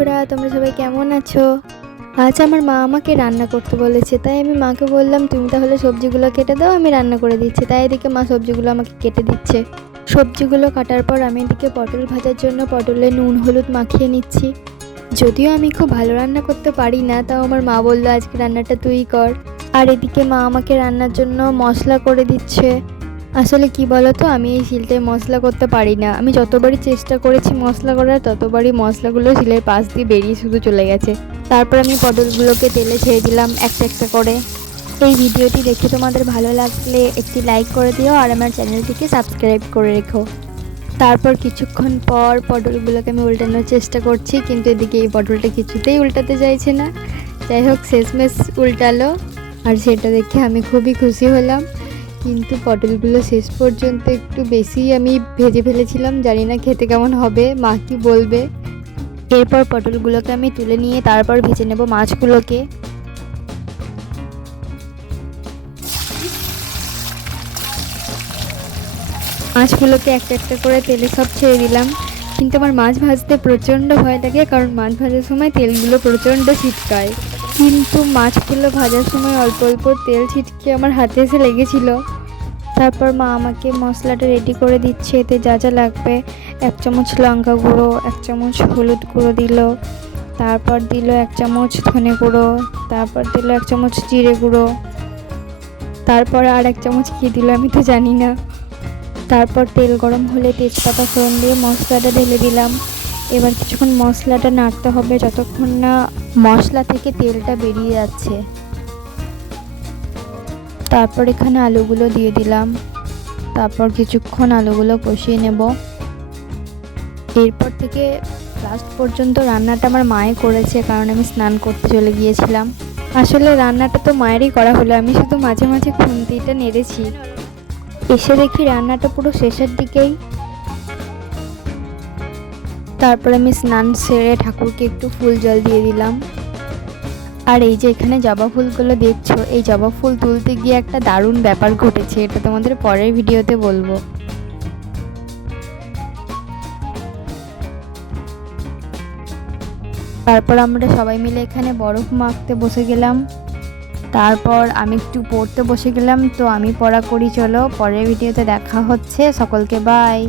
বন্ধুরা, তোমরা সবাই কেমন আছো? আজ আমার মা আমাকে রান্না করতে বলেছে, তাই আমি মাকে বললাম তুমি তাহলে সবজিগুলো কেটে দাও, আমি রান্না করে দিচ্ছি। তাই এদিকে মা সবজিগুলো আমাকে কেটে দিচ্ছে। সবজিগুলো কাটার পর আমি এদিকে পটল ভাজার জন্য পটলে নুন হলুদ মাখিয়ে নিচ্ছি। যদিও আমি খুব ভালো রান্না করতে পারি না, তাও আমার মা বললো আজকে রান্নাটা তুই কর। আর এদিকে মা আমাকে রান্নার জন্য মশলা করে দিচ্ছে। আসলে কি বলো তো, আমি এই শিলটায় মশলা করতে পারি না। আমি যতবারই চেষ্টা করেছি মশলা করার, ততবারই মশলাগুলো শিলের পাশ দিয়ে বেরিয়ে শুধু চলে গেছে। তারপর আমি পটলগুলোকে তেলে ছেড়ে দিলাম একটা একটা করে। এই ভিডিওটি দেখে তোমাদের ভালো লাগলে একটি লাইক করে দিও আর আমার চ্যানেলটিকে সাবস্ক্রাইব করে রেখো। তারপর কিছুক্ষণ পর পটলগুলোকে আমি উল্টানোর চেষ্টা করছি, কিন্তু এদিকে এই পটলটা কিছুতেই উল্টাতে চাইছে না। যাই হোক, শেষমেশ উল্টালো, আর সেটা দেখে আমি খুবই খুশি হলাম। কিন্তু পটলগুলো শেষ পর্যন্ত একটু বেশি আমি ভেজে ফেলেছিলাম, জানি না খেতে কেমন হবে, মা কি বলবে। এরপর পটলগুলোকে আমি তুলে নিয়ে তারপর ভেজে নেব মাছগুলোকে। মাছগুলোকে একটা একটা করে তেলে সব ছেড়ে দিলাম। কিন্তু আমার মাছ ভাজতে প্রচণ্ড ভয় লাগে, কারণ মাছ ভাজার সময় তেলগুলো প্রচণ্ড ছিটকায়। কিন্তু মাছগুলো ভাজার সময় অল্প অল্প তেল ছিটকে আমার হাতে এসে লেগেছিল। তারপর মা আমাকে মশলাটা রেডি করে দিচ্ছে। এতে যা যা লাগবে, 1 চামচ লঙ্কা গুঁড়ো, 1 চামচ হলুদ গুঁড়ো দিল, তারপর দিল 1 চামচ ধনে গুঁড়ো, তারপর দিল 1 চামচ জিরে গুঁড়ো, তারপর আর 1 চামচ কী দিল আমি তো জানি না। তারপর তেল গরম হলে তেজপাতা ফোড়ন দিয়ে মশলাটা ঢেলে দিলাম। এবার কিছুক্ষণ মশলাটা নাড়তে হবে যতক্ষণ না মশলা থেকে তেলটা বেরিয়ে যাচ্ছে। তারপর এখানে আলুগুলো দিয়ে দিলাম। তারপর কিছুক্ষণ আলুগুলো কষিয়ে নেব। এরপর থেকে লাস্ট পর্যন্ত রান্নাটা আমার মায়ে করেছে, কারণ আমি স্নান করতে চলে গিয়েছিলাম। আসলে রান্নাটা তো মায়েরই করা হলো, আমি শুধু মাঝে মাঝে খুন্তিটা নেড়েছি। এসে দেখি রান্নাটা পুরো শেষের দিকেই। তারপর আমি স্নান সেরে ঠাকুরকে একটু ফুল জল দিয়ে দিলাম। আর এই যে এখানে জবা ফুলগুলো দেখছো, এই জবা ফুল তুলতে গিয়ে একটা দারুণ ব্যাপার ঘটেছে, এটা তোমাদের পরের ভিডিওতে বলবো। তারপর আমরা সবাই মিলে এখানে বরফ মাখতে বসে গেলাম। তারপর আমি একটু পড়তে বসে গেলাম। তো আমি পড়া করি, চলো পরের ভিডিওতে দেখা হচ্ছে। সকলকে বাই।